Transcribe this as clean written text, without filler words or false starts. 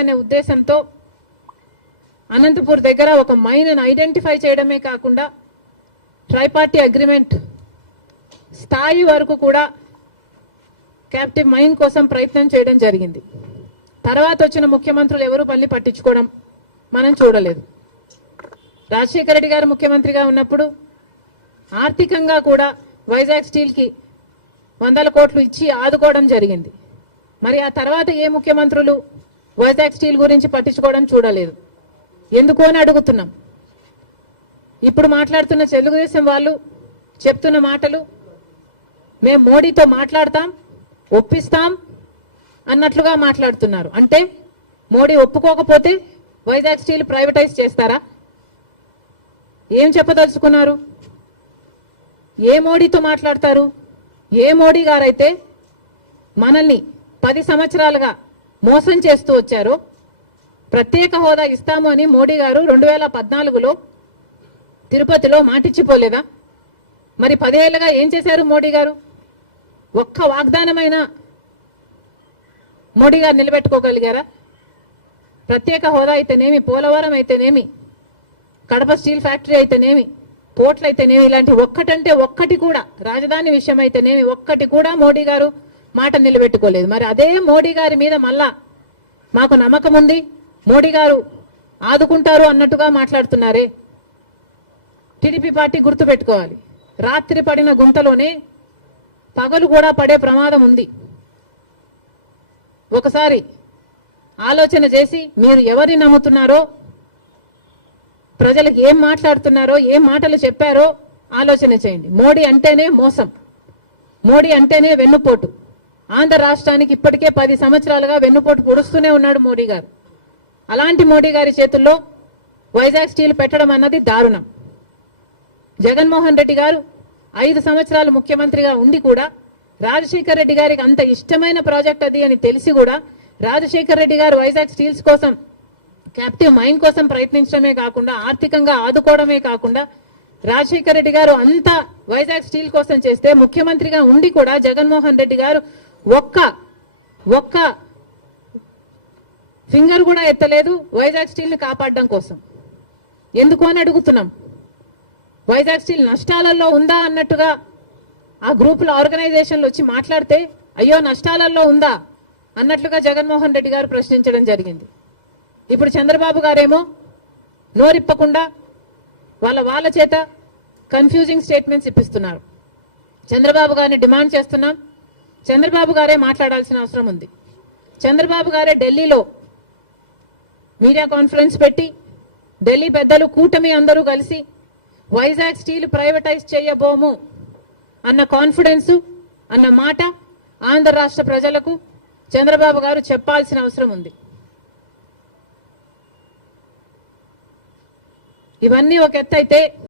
అనే ఉద్దేశంతో అనంతపూర్ దగ్గర ఒక మైన్ ఐడెంటిఫై చేయడమే కాకుండా ట్రైపార్టీ అగ్రిమెంట్ స్థాయి వరకు కూడా క్యాప్టివ్ మైన్ కోసం ప్రయత్నం చేయడం జరిగింది. తర్వాత వచ్చిన ముఖ్యమంత్రులు ఎవరు పల్లి పట్టించుకోవడం మనం చూడలేదు. రాజశేఖర రెడ్డి గారు ముఖ్యమంత్రిగా ఉన్నప్పుడు ఆర్థికంగా కూడా వైజాగ్ స్టీల్కి 100 కోట్లు ఇచ్చి ఆదుకోవడం జరిగింది. మరి ఆ తర్వాత ఏ ముఖ్యమంత్రులు వైజాగ్ స్టీల్ గురించి పట్టించుకోవడం చూడలేదు. ఎందుకు అని అడుగుతున్నాం. ఇప్పుడు మాట్లాడుతున్న తెలుగుదేశం వాళ్ళు చెప్తున్న మాటలు మేము మోడీతో మాట్లాడతాం, ఒప్పిస్తాం అన్నట్లుగా మాట్లాడుతున్నారు. అంటే మోడీ ఒప్పుకోకపోతే వైజాగ్ స్టీల్ ప్రైవేటైజ్ చేస్తారా? ఏం చెప్పదలుచుకున్నారు? ఏ మోడీతో మాట్లాడతారు? ఏ మోడీ గారైతే మనల్ని 10 సంవత్సరాలుగా మోసం చేస్తూ వచ్చారో, ప్రత్యేక హోదా ఇస్తాము అని మోడీ గారు 2014లో తిరుపతిలో మాటిచ్చిపోలేదా? మరి 10 ఏళ్లుగా ఏం చేశారు మోడీ గారు? ఒక్క వాగ్దానమైన మోడీ గారు నిలబెట్టుకోగలిగారా? ప్రత్యేక హోదా అయితేనేమి, పోలవరం అయితేనేమి, కడప స్టీల్ ఫ్యాక్టరీ అయితేనేమి, పోర్ట్లు అయితేనేమి, ఇలాంటి ఒక్కటంటే ఒక్కటి కూడా, రాజధాని విషయం అయితేనేమి ఒక్కటి కూడా మోడీ గారు మాట నిలబెట్టుకోలేదు. మరి అదే మోడీ గారి మీద మళ్ళా మాకు నమ్మకం ఉంది, మోడీ గారు ఆదుకుంటారు అన్నట్టుగా మాట్లాడుతున్నారే. టీడీపీ పార్టీ గుర్తు పెట్టుకోవాలి, రాత్రి పడిన గుంటలోనే పగలు కూడా పడే ప్రమాదం ఉంది. ఒకసారి ఆలోచన చేసి మీరు ఎవరిని నమ్ముతున్నారో, ప్రజలకు ఏం మాట్లాడుతున్నారో, ఏం మాటలు చెప్పారో ఆలోచన చేయండి. మోడీ అంటేనే మోసం, మోడీ అంటేనే వెన్నుపోటు. ఆంధ్ర రాష్ట్రానికి ఇప్పటికే 10 సంవత్సరాలుగా వెన్నుపోటు పొడుస్తూనే ఉన్నాడు మోడీ గారు. అలాంటి మోడీ గారి చేతుల్లో వైజాగ్ స్టీల్ పెట్టడం అన్నది దారుణం. జగన్మోహన్ రెడ్డి గారు 5 సంవత్సరాలు ముఖ్యమంత్రిగా ఉండి కూడా రాజశేఖర రెడ్డి గారికి అంత ఇష్టమైన ప్రాజెక్ట్ అది అని తెలిసి కూడా రాజశేఖర రెడ్డి గారు వైజాగ్ స్టీల్స్ కోసం, క్యాప్టివ్ మైన్ కోసం ప్రయత్నించడమే కాకుండా, ఆర్థికంగా ఆదుకోవడమే కాకుండా, రాజశేఖర రెడ్డి గారు అంతా వైజాగ్ స్టీల్ కోసం చేస్తే ముఖ్యమంత్రిగా ఉండి కూడా జగన్మోహన్ రెడ్డి గారు ఒక్క ఫింగర్ కూడా ఎత్తలేదు వైజాగ్ స్టీల్ ని కాపాడడం కోసం. ఎందుకు అని అడుగుతున్నాం. వైజాగ్ స్టీల్ నష్టాలలో ఉందా అన్నట్టుగా ఆ గ్రూపుల ఆర్గనైజేషన్లు వచ్చి మాట్లాడితే, అయ్యో నష్టాలలో ఉందా అన్నట్లుగా జగన్మోహన్ రెడ్డి గారు ప్రశ్నించడం జరిగింది. ఇప్పుడు చంద్రబాబు గారేమో నోరిప్పకుండా వాళ్ళ చేత కన్ఫ్యూజింగ్ స్టేట్మెంట్స్ ఇప్పిస్తున్నారు. చంద్రబాబు గారిని డిమాండ్ చేస్తున్నాం, చంద్రబాబు గారే మాట్లాడాల్సిన అవసరం ఉంది. చంద్రబాబు గారే ఢిల్లీలో మీడియా కాన్ఫరెన్స్ పెట్టి, ఢిల్లీ పెద్దలు కూటమి అందరూ కలిసి వైజాగ్ స్టీల్ ప్రైవేటైజ్ చేయబోము అన్న కాన్ఫిడెన్స్ అన్న మాట ఆంధ్ర రాష్ట్ర ప్రజలకు చంద్రబాబు గారు చెప్పాల్సిన అవసరం ఉంది. ఇవన్నీ ఒక ఎత్తు అయితే